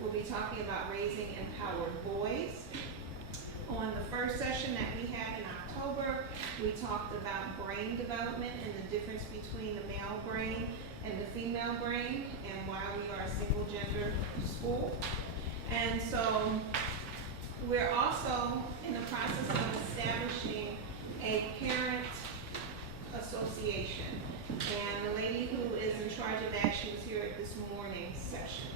we'll be talking about raising empowered boys. On the first session that we had in October, we talked about brain development and the difference between the male brain and the female brain, and why we are a single gender school. And so we're also in the process of establishing a parent association. And the lady who is in charge of that, she was here at this morning's session.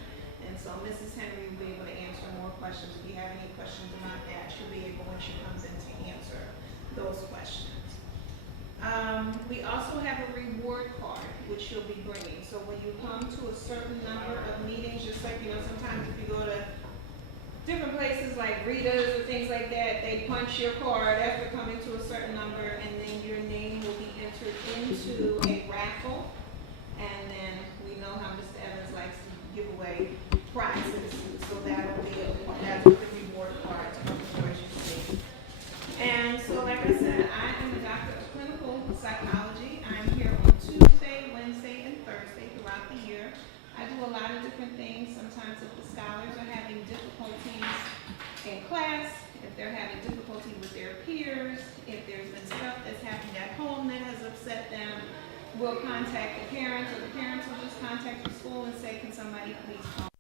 And so Mrs. Henry will be able to answer more questions. If you have any questions about that, she'll be able, when she comes in, to answer those questions. We also have a reward card, which you'll be bringing. So when you come to a certain number of meetings, just like, sometimes if you go to different places like Rita's or things like that, they punch your card after coming to a certain number, and then your name will be entered into a raffle. And then we know how Mr. Evans likes to give away prizes, so that'll be that's what the reward card as you see. And so, like I said, I am a doctor of clinical psychology. I'm here on Tuesday, Wednesday, and Thursday throughout the year. I do a lot of different things. Sometimes if the scholars are having difficulties in class, if they're having difficulty with their peers, if there's been stuff that's happened at home that has upset them, we'll contact the parents, or the parents will just contact the school and say, can somebody please call?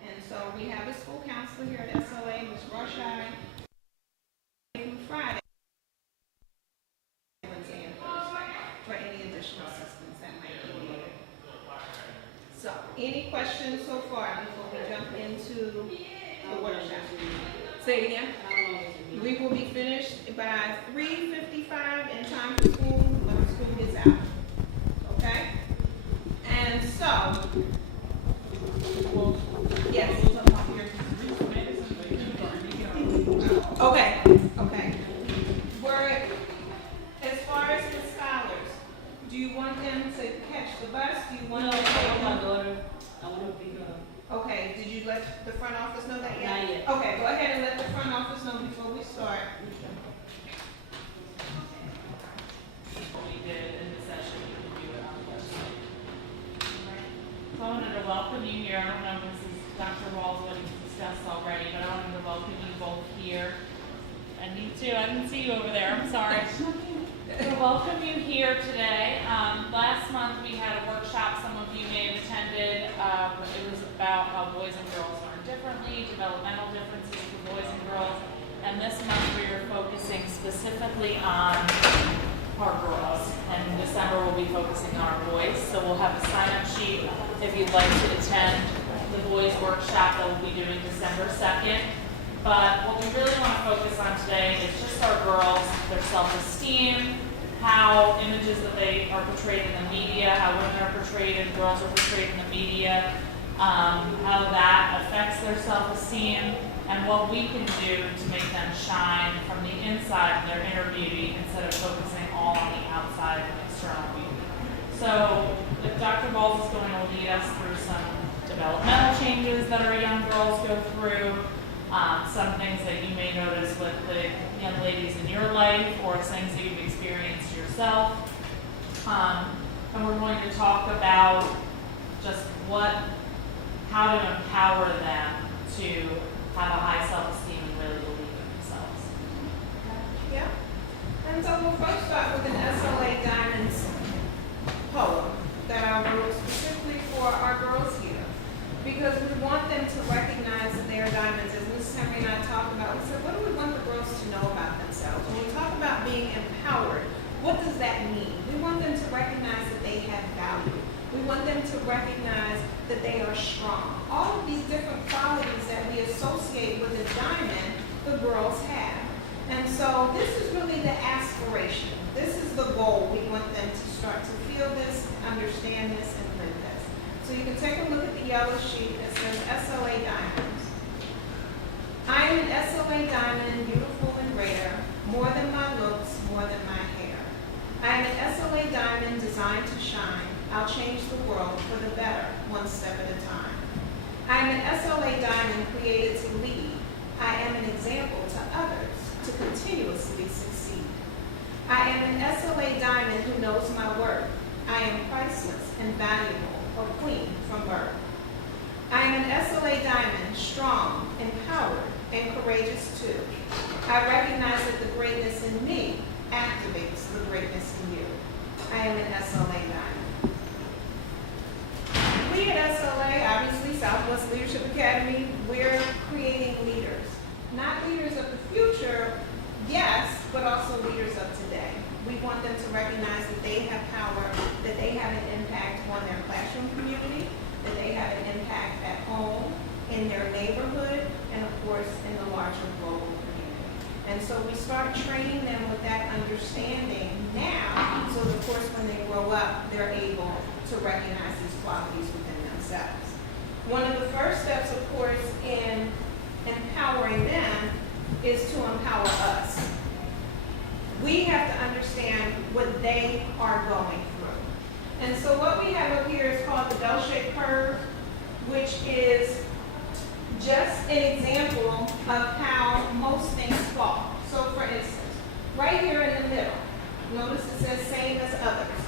And so we have a school counselor here at SLA, Ms. Roshai, Friday, Wednesday, and Thursday for any additional assistance that might be needed. So, any questions so far before we jump into the workshop? Say it again. We will be finished by 3:55 in time for school when the school gets out. Okay? And so, yes. Okay. As far as the scholars, do you want them to catch the bus? Do you want them to take my daughter? I want to pick her up. Okay, did you let the front office know that yet? Not yet. Okay, go ahead and let the front office know before we start. What we did in the session, you can do it on the website. So I wanted to welcome you here. I don't know if Dr. Rawls what he discussed already, but I wanted to welcome you both here. And you too, I didn't see you over there, I'm sorry. To welcome you here today. Last month we had a workshop some of you may have attended. It was about how boys and girls learn differently, developmental differences for boys and girls. And this month we are focusing specifically on our girls. And in December we'll be focusing on our boys. So we'll have a sign-up sheet if you'd like to attend the boys workshop that we'll be doing December 2nd. But what we really want to focus on today is just our girls, their self-esteem, how images that they are portrayed in the media, how women are portrayed and girls are portrayed in the media, how that affects their self-esteem, and what we can do to make them shine from the inside in their inner beauty instead of focusing all on the outside and external beauty. So if Dr. Balls is going to lead us through some developmental changes that our young girls go through, some things that you may notice with the young ladies in your life, or things that you've experienced yourself. And we're going to talk about just how to empower them to have a high self-esteem and really believe in themselves. Yeah. And so we'll first start with an SLA Diamonds poem that I wrote specifically for our girls here, because we want them to recognize that they are diamonds. As Mrs. Henry and I talked about, we said, what do we want the girls to know about themselves? When we talk about being empowered, what does that mean? We want them to recognize that they have value. We want them to recognize that they are strong. All of these different qualities that we associate with a diamond, the girls have. And so this is really the aspiration. This is the goal. We want them to start to feel this, understand this, and live this. So you can take a look at the yellow sheet that says SLA Diamonds. I am an SLA Diamond, beautiful and rare, more than my looks, more than my hair. I am an SLA Diamond designed to shine. I'll change the world for the better, one step at a time. I am an SLA Diamond created to lead. I am an example to others to continuously succeed. I am an SLA Diamond who knows my worth. I am priceless and valuable, a queen from birth. I am an SLA Diamond, strong, empowered, and courageous too. I recognize that the greatness in me activates the greatness in you. I am an SLA Diamond. We at SLA, obviously Southwest Leadership Academy, we're creating leaders. Not leaders of the future, yes, but also leaders of today. We want them to recognize that they have power, that they have an impact on their classroom community, that they have an impact at home, in their neighborhood, and of course in the larger global community. And so we start training them with that understanding now, so of course when they grow up, they're able to recognize these qualities within themselves. One of the first steps, of course, in empowering them is to empower us. We have to understand what they are going through. And so what we have up here is called the bell-shaped curve, which is just an example of how most things fall. So for instance, right here in the middle, notice it says same as others.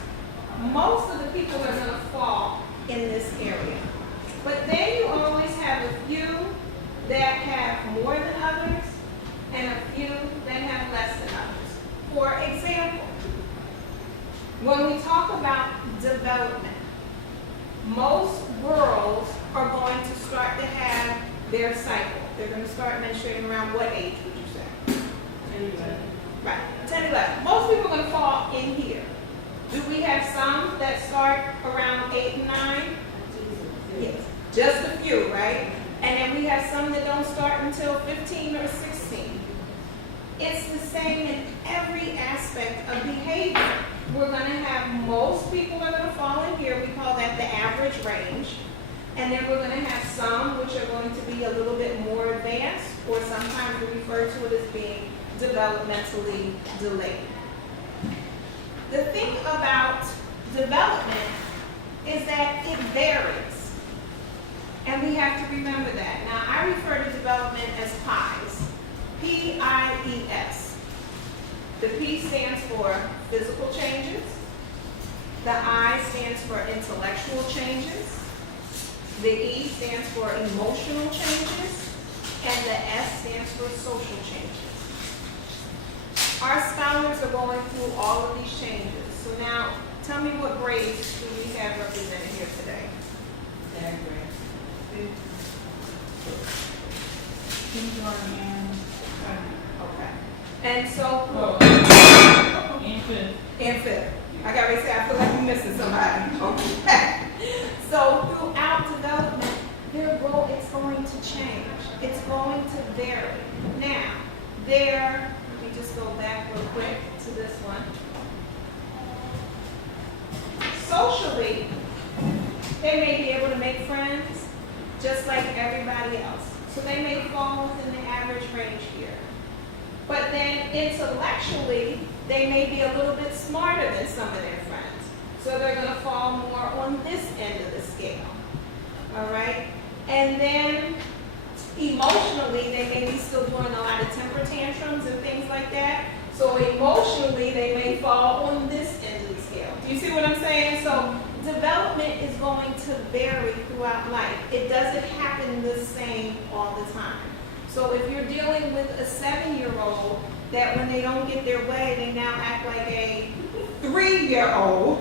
Most of the people are going to fall in this area. But then you always have a few that have more than others and a few that have less than others. For example, when we talk about development, most girls are going to start to have their cycle. They're going to start menstruating around what age would you say? 10, 11. Right, 10, 11. Most people are going to fall in here. Do we have some that start around 8 and 9? Yes, just a few, right? And then we have some that don't start until 15 or 16. It's the same in every aspect of behavior. We're going to have most people are going to fall in here. We call that the average range. And then we're going to have some which are going to be a little bit more advanced, or sometimes we refer to it as being developmentally delayed. The thing about development is that it varies. And we have to remember that. Now, I refer to development as PIES. P-I-E-S. The P stands for physical changes. The I stands for intellectual changes. The E stands for emotional changes. And the S stands for social changes. Our scholars are going through all of these changes. So now, tell me what grades do we have represented here today? Third grade. Kindergarten and Okay. And so, and fifth. and fifth. I gotta say, I feel like I'm missing somebody. Okay. So throughout development, their role is going to change. It's going to vary. Now, let me just go back real quick to this one. Socially, they may be able to make friends just like everybody else. So they may fall within the average range here. But then intellectually, they may be a little bit smarter than some of their friends. So they're going to fall more on this end of the scale. All right? And then emotionally, they may be still doing a lot of temper tantrums and things like that. So emotionally, they may fall on this end of the scale. Do you see what I'm saying? So development is going to vary throughout life. It doesn't happen the same all the time. So if you're dealing with a 7-year-old that when they don't get their way, they now act like a 3-year-old,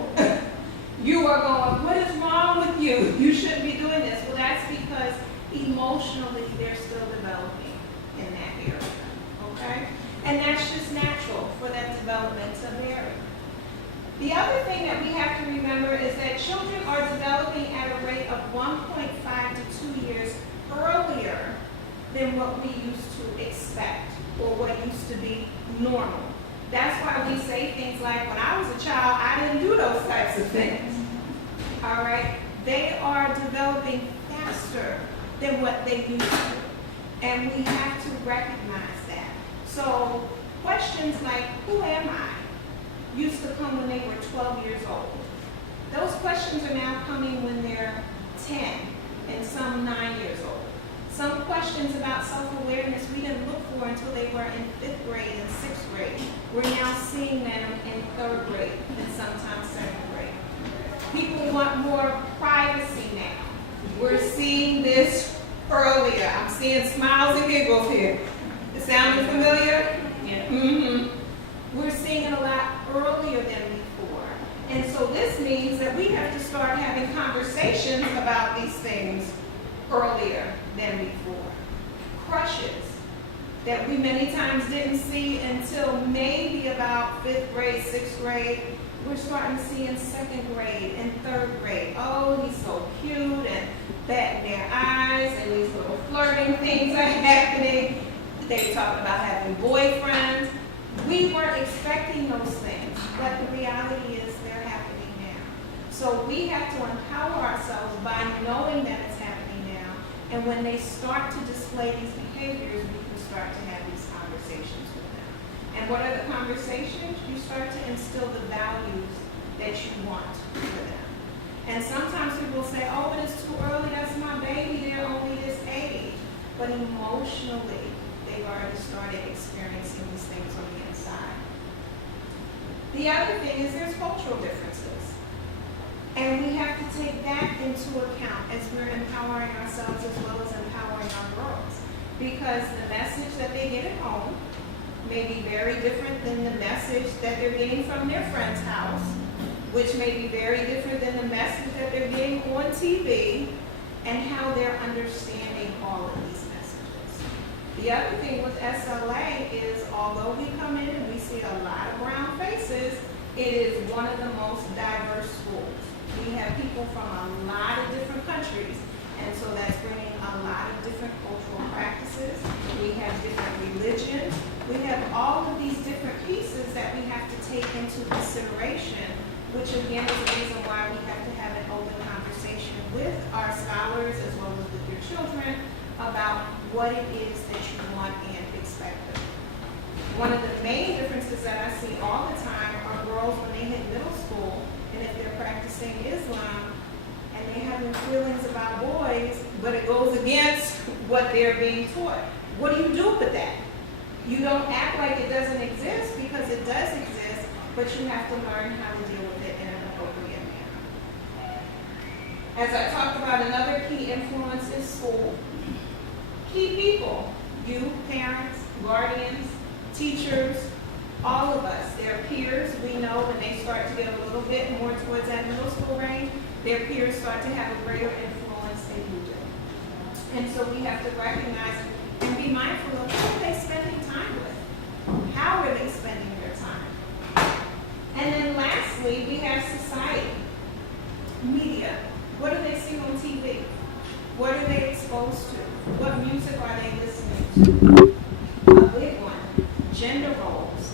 you are going, what is wrong with you? You shouldn't be doing this. Well, that's because emotionally they're still developing in that area, okay? And that's just natural for that development to vary. The other thing that we have to remember is that children are developing at a rate of 1.5 to 2 years earlier than what we used to expect or what used to be normal. That's why we say things like, when I was a child, I didn't do those types of things. All right? They are developing faster than what they used to. And we have to recognize that. So questions like, who am I? Used to come when they were 12 years old. Those questions are now coming when they're 10 and some 9 years old. Some questions about self-awareness we didn't look for until they were in 5th grade and 6th grade. We're now seeing them in 3rd grade and sometimes 2nd grade. People want more privacy now. We're seeing this earlier than before. Crushes that we many times didn't see until maybe about 5th grade, 6th grade. We're starting to see in 2nd grade and 3rd grade. Oh, he's so cute, and bat in their eyes, and these little flirting things are happening. They talk about having boyfriends. We weren't expecting those things, but the reality is they're happening now. So we have to empower ourselves by knowing that it's happening now. And when they start to display these behaviors, we can start to have these conversations with them. And what are the conversations? You start to instill the values that you want for them. And sometimes people say, oh, but it's too early, that's my baby, they're only this age. But emotionally, they've already started experiencing these things on the inside. The other thing is there's cultural differences. And we have to take that into account as we're empowering ourselves as well as empowering our girls. Because the message that they get at home may be very different than the message that they're getting from their friend's house, which may be very different than the message that they're getting on TV, and how they're understanding all of these messages. The other thing with SLA is, although we come in and we see a lot of brown faces, it is one of the most diverse schools. We have people from a lot of different countries, and so that's bringing a lot of different cultural practices. We have different religions. We have all of these different pieces that we have to take into consideration, which again is the reason why we have to have an open conversation with our scholars as well as with your children about what it is that you want and expect of them. One of the main differences that I see all the time are girls when they hit middle school, and if they're practicing Islam, and they're having feelings about boys, but it goes against what they're being taught. What do you do with that? You don't act like it doesn't exist, because it does exist, but you have to learn how to deal with it in an appropriate manner. As I talked about, another key influence is school. Key people, you, parents, guardians, teachers, all of us, their peers. We know when they start to get a little bit more towards that middle school range, their peers start to have a greater influence than you do. And so we have to recognize and be mindful of who are they spending time with? How are they spending their time? And then lastly, we have society, media. What do they see on TV? What are they exposed to? What music are they listening to? A big one, gender roles.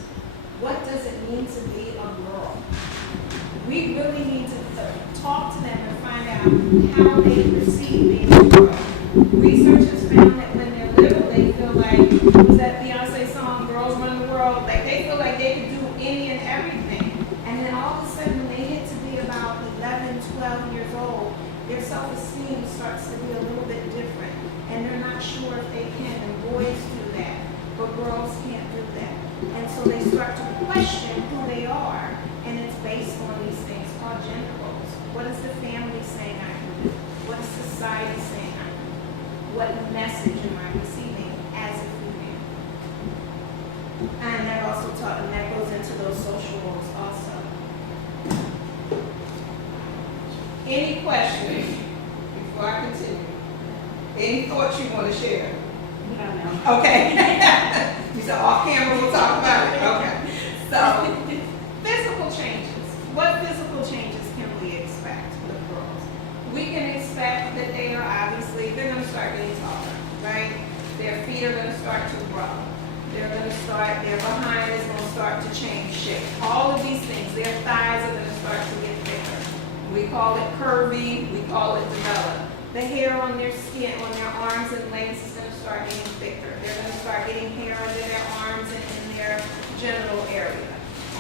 What does it mean to be a girl? We really need to talk to them and find out how they perceive being a girl. Research has found that when they're little, they feel like, was that Beyonce song, Girls Run the World? Like they feel like they can do any and everything. And then all of a sudden, when they get to be about 11, 12 years old, their self-esteem starts to be a little bit different. And they're not sure if they can. And boys do that, but girls can't do that. And so they start to question who they are. And it's based on these things called gender roles. What is the family saying I can do? What is society saying I can do? What message am I receiving as a female? And that also taught, and that goes into those social roles also. Any questions before I continue? Any thoughts you want to share? No. Okay. You said off camera, we'll talk about it. Okay. So, physical changes. What physical changes can we expect with girls? We can expect that they are obviously, they're going to start getting taller, right? Their feet are going to start to grow. They're going to start, their behind is going to start to change shape. All of these things, their thighs are going to start to get thicker. We call it curvy, we call it develop. The hair on their skin, on their arms and legs is going to start getting thicker. They're going to start getting hair under their arms and in their genital area.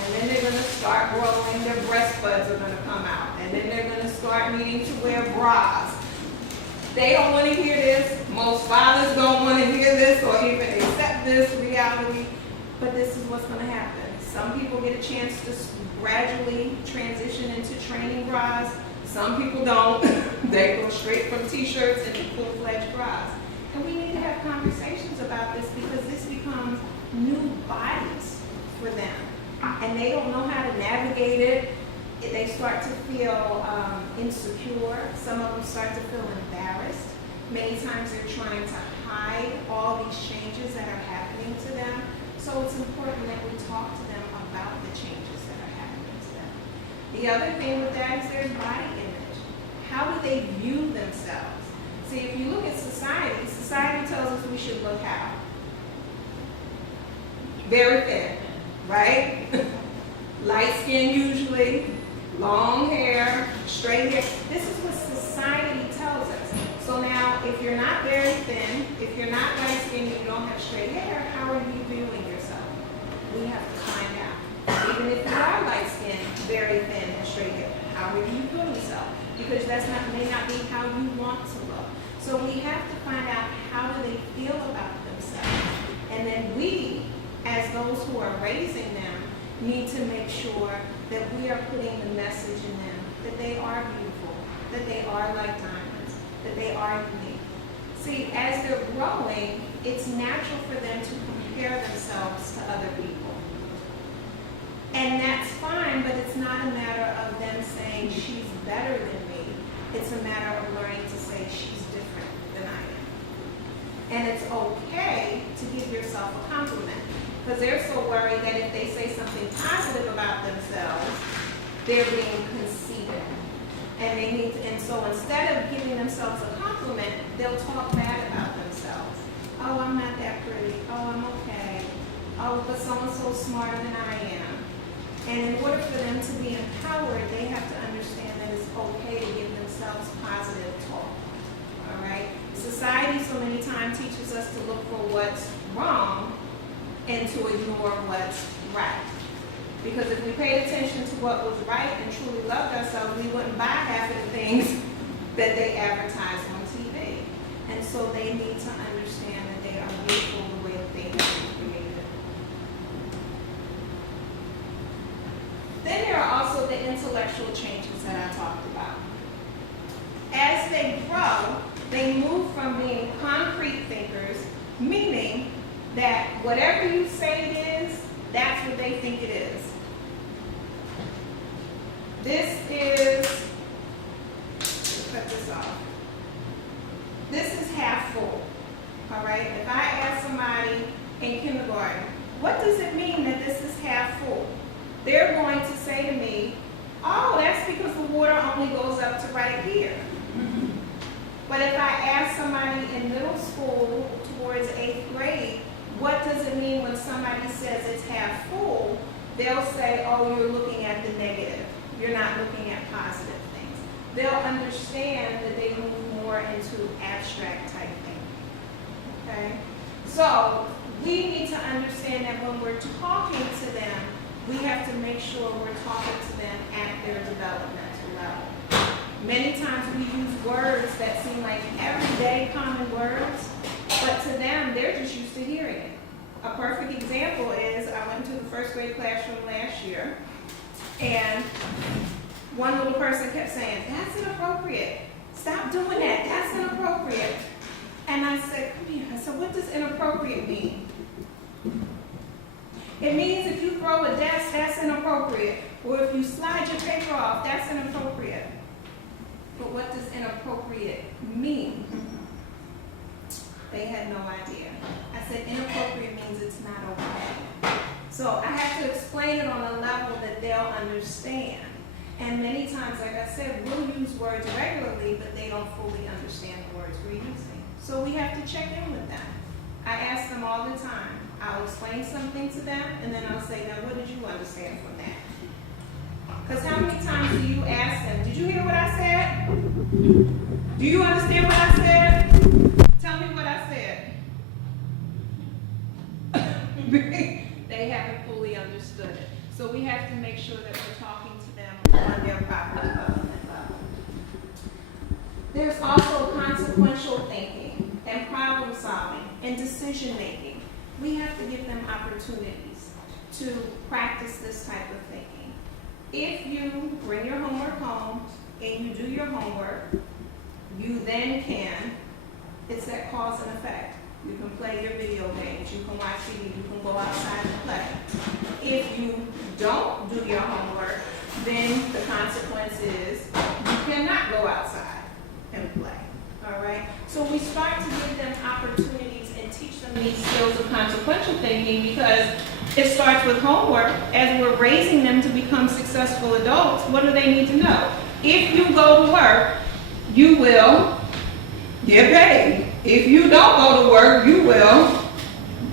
And then they're going to start growing, their breast buds are going to come out. And then they're going to start needing to wear bras. They don't want to hear this. Most fathers don't want to hear this or even accept this reality. But this is what's going to happen. Some people get a chance to gradually transition into training bras. Some people don't. They go straight from t-shirts into full-fledged bras. And we need to have conversations about this because this becomes new bodies for them. And they don't know how to navigate it. They start to feel insecure. Some of them start to feel embarrassed. Many times they're trying to hide all these changes that are happening to them. So it's important that we talk to them about the changes that are happening to them. The other thing with that is their body image. How do they view themselves? See, if you look at society, society tells us we should look how? Very thin, right? Light skin usually, long hair, straight hair. This is what society tells us. So now, if you're not very thin, if you're not light skinned, you don't have straight hair, how are you viewing yourself? We have to find out. Even if you are light skinned, very thin and straight hair, how are you viewing yourself? Because may not be how you want to look. So we have to find out how do they feel about themselves. And then we, as those who are raising them, need to make sure that we are putting the message in them that they are beautiful, that they are like diamonds, that they are unique. See, as they're growing, it's natural for them to compare themselves to other people. And that's fine, but it's not a matter of them saying she's better than me. It's a matter of learning to say she's different than I am. And it's okay to give yourself a compliment. Because they're so worried that if they say something positive about themselves, they're being conceited. And so instead of giving themselves a compliment, they'll talk bad about themselves. Oh, I'm not that pretty. Oh, I'm okay. Oh, but someone's smarter than I am. And in order for them to be empowered, they have to understand that it's okay to give themselves positive talk. All right? Society so many times teaches us to look for what's wrong and to ignore what's right. Because if we paid attention to what was right and truly loved ourselves, we wouldn't buy half of the things that they advertise on TV. And so they need to understand that they are beautiful the way that they have been created. Then there are also the intellectual changes that I talked about. As they grow, they move from being concrete thinkers, meaning that whatever you say it is, that's what they think it is. This is, let's cut this off. This is half full, all right? If I ask somebody in kindergarten, what does it mean that this is half full? They're going to say to me, oh, that's because the water only goes up to right here. But if I ask somebody in middle school towards 8th grade, what does it mean when somebody says it's half full? They'll say, oh, you're looking at the negative. You're not looking at positive things. They'll understand that they move more into abstract type thinking. Okay? So we need to understand that when we're talking to them, we have to make sure we're talking to them at their developmental level. Many times we use words that seem like everyday common words, but to them, they're just used to hearing it. A perfect example is I went into the first grade classroom last year, and one little person kept saying, that's inappropriate. Stop doing that. That's inappropriate. And I said, come here. I said, what does inappropriate mean? It means if you throw a desk, that's inappropriate. Or if you slide your paper off, that's inappropriate. But what does inappropriate mean? They had no idea. I said inappropriate means it's not okay. So I have to explain it on a level that they'll understand. And many times, like I said, we'll use words regularly, but they don't fully understand the words we're using. So we have to check in with them. I ask them all the time. I'll explain something to them, and then I'll say, now what did you understand from that? Because how many times do you ask them, did you hear what I said? Do you understand what I said? Tell me what I said. They haven't fully understood it. So we have to make sure that we're talking to them on their proper development level. There's also consequential thinking and problem solving and decision making. We have to give them opportunities to practice this type of thinking. If you bring your homework home and you do your homework, you then can, it's that cause and effect. You can play your video games, you can watch TV, you can go outside and play. If you don't do your homework, then the consequence is you cannot go outside and play. All right? So we start to give them opportunities and teach them these skills of consequential thinking because it starts with homework. As we're raising them to become successful adults, what do they need to know? If you go to work, you will get paid. If you don't go to work, you will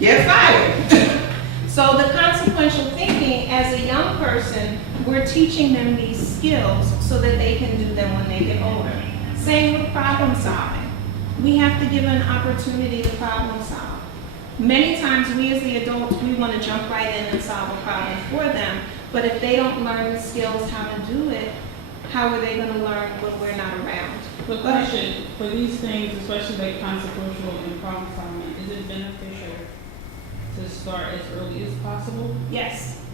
get fired. So the consequential thinking, as a young person, we're teaching them these skills so that they can do them when they get older. Same with problem solving. We have to give an opportunity to problem solve. Many times we as the adults, we want to jump right in and solve a problem for them, but if they don't learn the skills how to do it, how are they going to learn when we're not around? But question, for these things, especially like consequential and problem solving, is it beneficial to start as early as possible? Yes,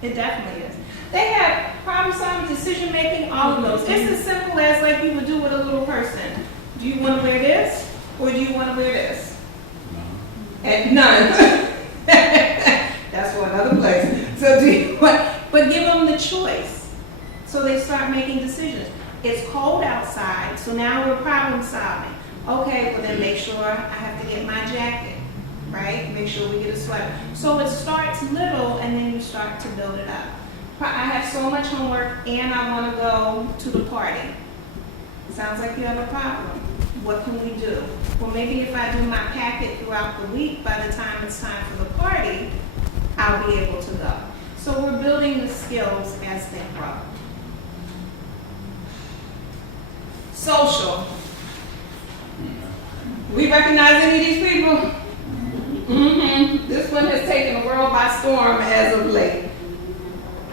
it definitely is. They have problem solving, decision making, all of those. It's as simple as like you would do with a little person. Do you want to wear this or do you want to wear this? And none. That's for another place. So do you want, but give them the choice. So they start making decisions. It's cold outside, so now we're problem solving. Okay, well then make sure I have to get my jacket, right? Make sure we get a sweater. So it starts little and then you start to build it up. I have so much homework and I want to go to the party. Sounds like you have a problem. What can we do? Well, maybe if I do my packet throughout the week, by the time it's time for the party, I'll be able to go. So we're building the skills as they grow. Social. We recognize any of these people? Mm-hmm. This one has taken the world by storm as of late.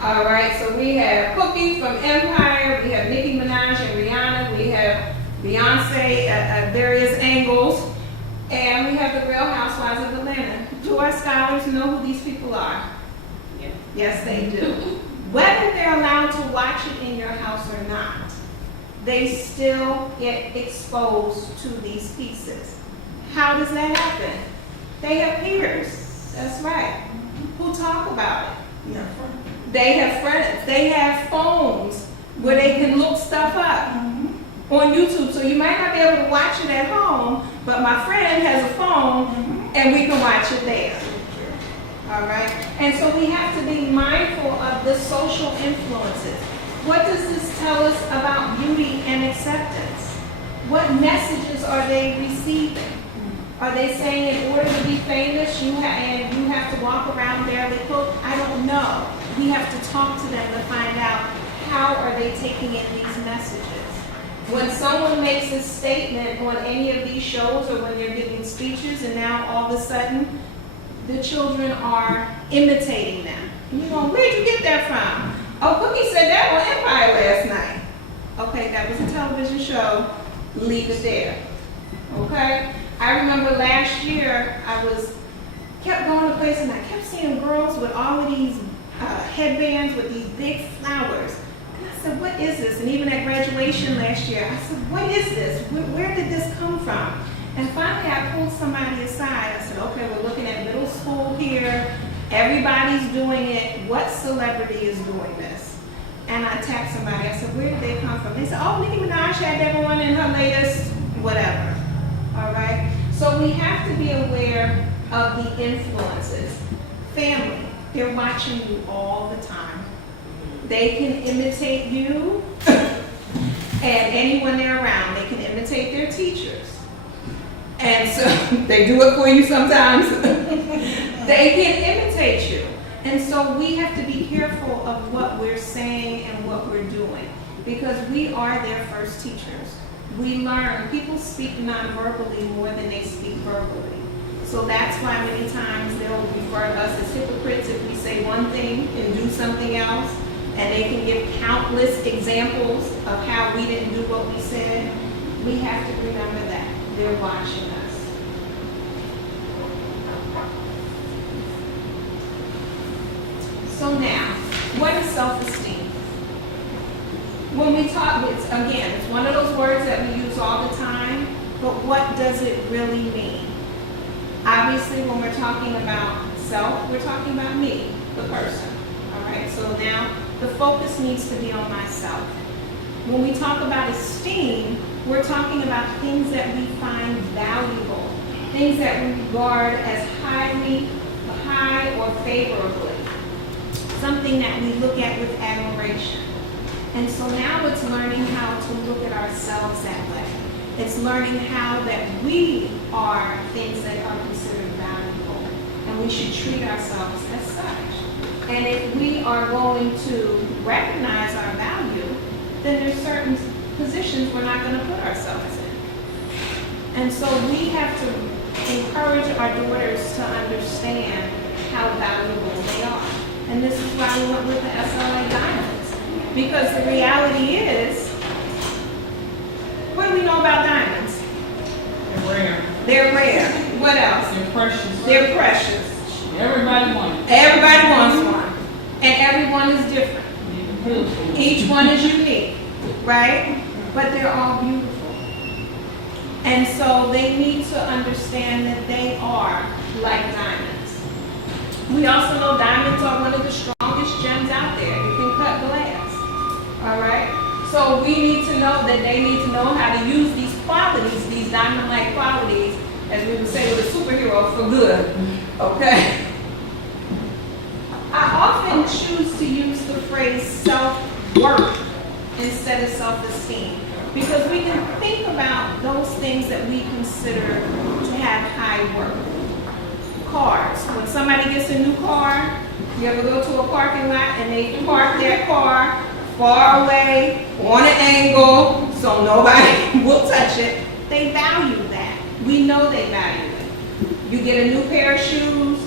All right, so we have Cookie from Empire, we have Nicki Minaj and Rihanna, we have Beyonce at various angles, and we have the Real Housewives of Atlanta. Do our scholars know who these people are? Yeah. Yes, they do. Whether they're allowed to watch it in your house or not, they still get exposed to these pieces. How does that happen? They have peers, that's right, who talk about it. Yeah. They have friends, they have phones where they can look stuff up on YouTube. So you might not be able to watch it at home, but my friend has a phone and we can watch it there. All right? And so we have to be mindful of the social influences. What does this tell us about beauty and acceptance? What messages are they receiving? Are they saying in order to be famous, you have to walk around barely cooked? I don't know. We have to talk to them to find out how are they taking in these messages. When someone makes a statement on any of these shows or when they're giving speeches and now all of a sudden the children are imitating them. And you're going, where'd you get that from? Oh, Cookie said that on Empire last night. Okay, that was a television show. Leave it there. Okay? I remember last year I kept going to places and I kept seeing girls with all of these headbands with these big flowers. And I said, what is this? And even at graduation last year, I said, what is this? Where did this come from? And finally I pulled somebody aside. I said, okay, we're looking at middle school here. Everybody's doing it. What celebrity is doing this? And I tapped somebody. I said, where did they come from? They said, oh, Nicki Minaj had that one in her latest whatever. All right? So we have to be aware of the influences. Family, they're watching you all the time. They can imitate you and anyone they're around. They can imitate their teachers. And so they do it for you sometimes. They can imitate you. And so we have to be careful of what we're saying and what we're doing because we are their first teachers. We learn. People speak non-verbally more than they speak verbally. So that's why many times they'll refer to us as hypocrites if we say one thing and do something else. And they can give countless examples of how we didn't do what we said. We have to remember that. They're watching us. So now, what is self-esteem? When we talk, it's one of those words that we use all the time, but what does it really mean? Obviously, when we're talking about self, we're talking about me, the person. All right, so now the focus needs to be on myself. When we talk about esteem, We're talking about things that we find valuable, things that we regard as high or favorably, something that we look at with admiration. And so now it's learning how to look at ourselves that way. It's learning how that we are things that are considered valuable, and we should treat ourselves as such. And if we are going to recognize our value, then there's certain positions we're not going to put ourselves in. And so we have to encourage our daughters to understand how valuable they are. And this is why we went with the SLA diamonds. Because the reality is, what do we know about diamonds? They're rare. They're rare. What else? They're precious. They're precious. Everybody wants it. Everybody wants one. And everyone is different. Beautiful. Each one is unique, right? But they're all beautiful. And so they need to understand that they are like diamonds. We also know diamonds are one of the strongest gems out there. You can cut glass. All right? So we need to know that they need to know how to use these qualities, these diamond-like qualities, as we would say with a superhero, for good. Okay? I often choose to use the phrase self-worth instead of self-esteem, because we can think about those things that we consider to have high worth. Cars. When somebody gets a new car, you ever go to a parking lot and they park their car far away, on an angle, so nobody will touch it. They value that. We know they value it. You get a new pair of shoes,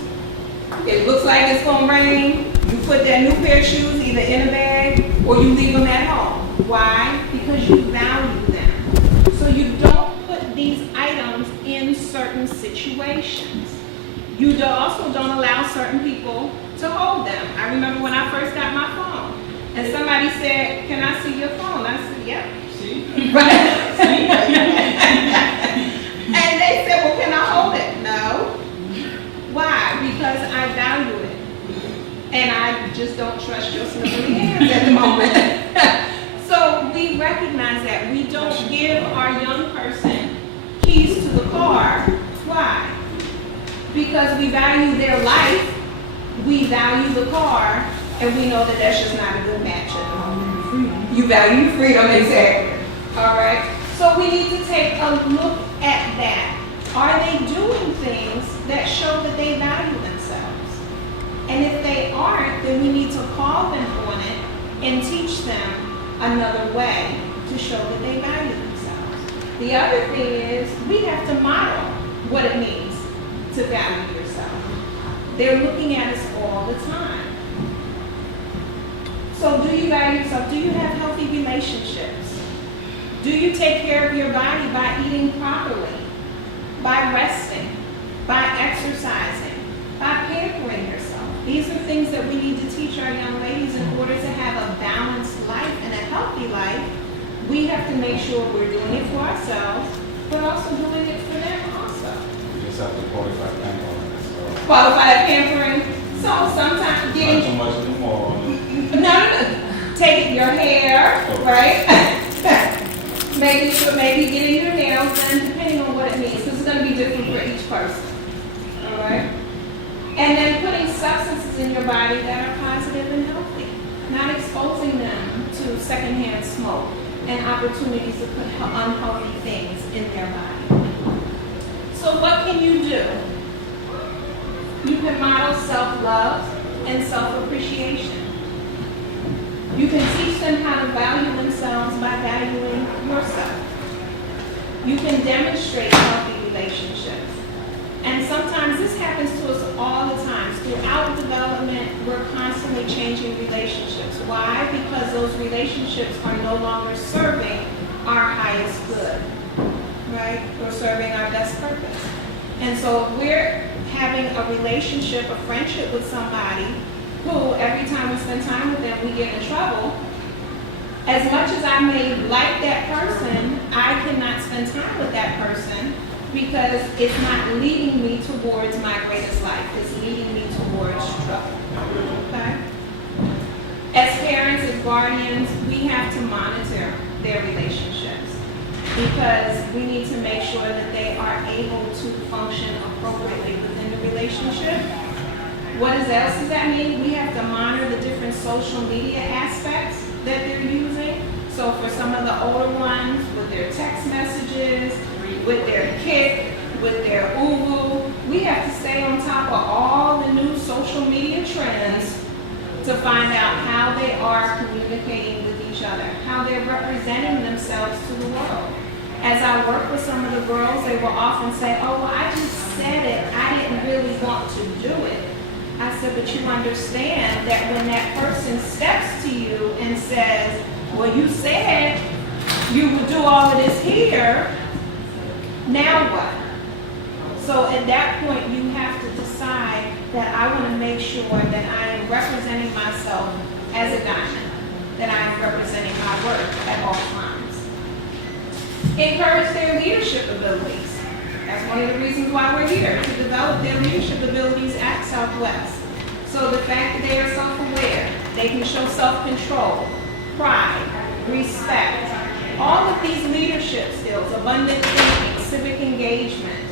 it looks like it's going to rain, you put that new pair of shoes either in a bag or you leave them at home. Why? Because you value them. So you don't put these items in certain situations. You also don't allow certain people to hold them. I remember when I first got my phone, and somebody said, "Can I see your phone?" I said, "Yeah." See? Right? And they said, "Well, can I hold it?" No. Why? Because I value it. And I just don't trust your slippery hands at the moment. So we recognize that. We don't give our young person keys to the car. Why? Because we value their life, we value the car, and we know that that's just not a good match at the moment. You value freedom, exactly. All right? So we need to take a look at that. Are they doing things that show that they value themselves? And if they aren't, then we need to call them on it and teach them another way to show that they value themselves. The other thing is we have to model what it means to value yourself. They're looking at us all the time. So do you value yourself? Do you have healthy relationships? Do you take care of your body by eating properly, by resting, by exercising, by pampering yourself? These are things that we need to teach our young ladies in order to have a balanced life and a healthy life. We have to make sure we're doing it for ourselves, but also doing it for them also. You just have to qualify pampering. Qualified pampering. So sometimes Not getting too much anymore. no. Take your hair, right? Making sure, maybe getting your nails done, depending on what it means, because it's going to be different for each person. All right? And then putting substances in your body that are positive and healthy, not exposing them to secondhand smoke and opportunities to put unhealthy things in their body. So what can you do? You can model self-love and self-appreciation. You can teach them how to value themselves by valuing yourself. You can demonstrate healthy relationships. And sometimes this happens to us all the time. Throughout development, we're constantly changing relationships. Why? Because those relationships are no longer serving our highest good, right? Or serving our best purpose. And so if we're having a relationship, a friendship with somebody who every time we spend time with them, we get in trouble, as much as I may like that person, I cannot spend time with that person because it's not leading me towards my greatest life. It's leading me towards trouble. Okay? As parents, as guardians, we have to monitor their relationships. because we need to make sure that they are able to function appropriately within the relationship. What else does that mean? We have to monitor the different social media aspects that they're using. So for some of the older ones, with their text messages, with their Kik, with their Uvu, we have to stay on top of all the new social media trends to find out how they are communicating with each other, how they're representing themselves to the world. As I work with some of the girls, they will often say, oh, well, I just said it. I didn't really want to do it. I said, but you understand that when that person steps to you and says, well, you said you would do all of this here, now what? So at that point, you have to decide that I want to make sure that I am representing myself as a diamond, that I am representing my work at all times. Encourage their leadership abilities. That's one of the reasons why we're here, to develop their leadership abilities at Southwest. So the fact that they are self-aware, they can show self-control, pride, respect, all of these leadership skills, abundant thinking, civic engagement,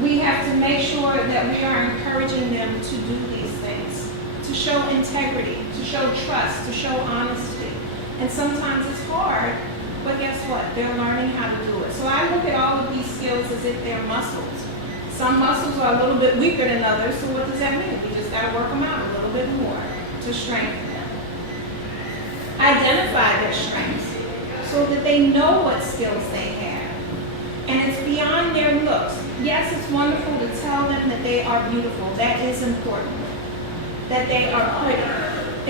we have to make sure that we are encouraging them to do these things, to show integrity, to show trust, to show honesty. And sometimes it's hard, but guess what? They're learning how to do it. So I look at all of these skills as if they're muscles. Some muscles are a little bit weaker than others, so what does that mean? We just got to work them out a little bit more to strengthen them. Identify their strengths so that they know what skills they have. And it's beyond their looks. Yes, it's wonderful to tell them that they are beautiful. That is important. That they are pretty.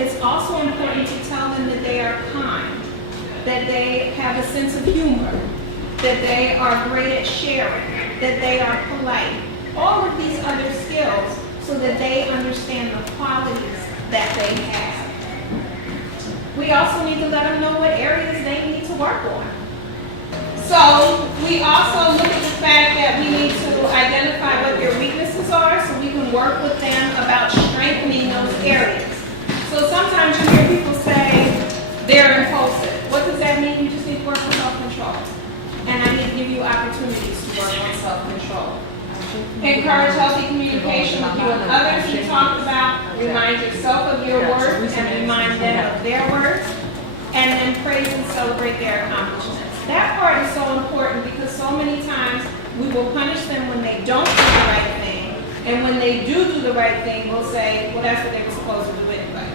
It's also important to tell them that they are kind, that they have a sense of humor, that they are great at sharing, that they are polite. All of these other skills so that they understand the qualities that they have. We also need to let them know what areas they need to work on. So we also look at the fact that we need to identify what their weaknesses are so we can work with them about strengthening those areas. So sometimes you hear people say they're impulsive. What does that mean? You just need to work on self-control. And I need to give you opportunities to work on self-control. Encourage healthy communication with you and others you talked about. Remind yourself of your worth and remind them of their worth. And then praise and celebrate their accomplishments. That part is so important because so many times we will punish them when they don't do the right thing. And when they do the right thing, we'll say, well, that's what they were supposed to do anyway.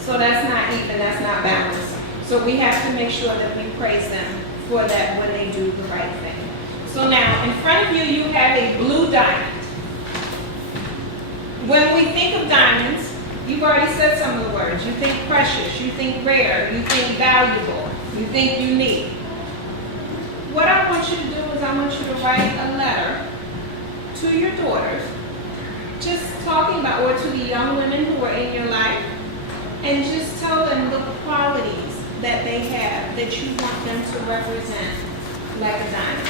So that's not even, that's not balanced. So we have to make sure that we praise them for that when they do the right thing. So now, in front of you, you have a blue diamond. When we think of diamonds, you've already said some of the words. You think precious, you think rare, you think valuable, you think unique. What I want you to do is I want you to write a letter to your daughters, just talking about, or to the young women who are in your life, and just tell them the qualities that they have that you want them to represent like a diamond.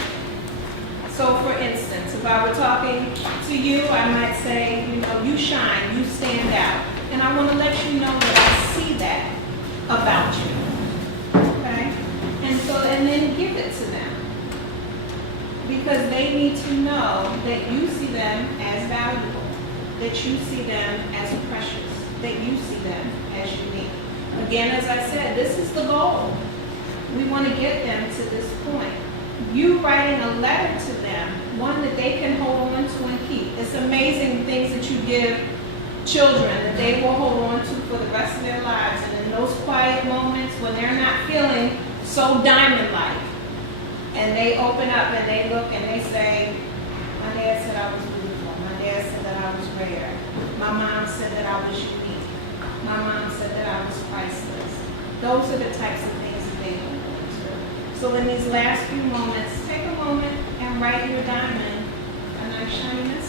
So for instance, if I were talking to you, I might say, you know, you shine, you stand out. And I want to let you know that I see that about you. Okay? And then give it to them. Because they need to know that you see them as valuable, that you see them as precious, that you see them as unique. Again, as I said, this is the goal. We want to get them to this point. You writing a letter to them, one that they can hold on to and keep. It's amazing things that you give children that they will hold on to for the rest of their lives. And in those quiet moments when they're not feeling so diamond-like, and they open up and they look and they say, my dad said I was beautiful. My dad said that I was rare. My mom said that I was unique. My mom said that I was priceless. Those are the types of things that they hold on to. So in these last few moments, take a moment and write your diamond a nice shiny message.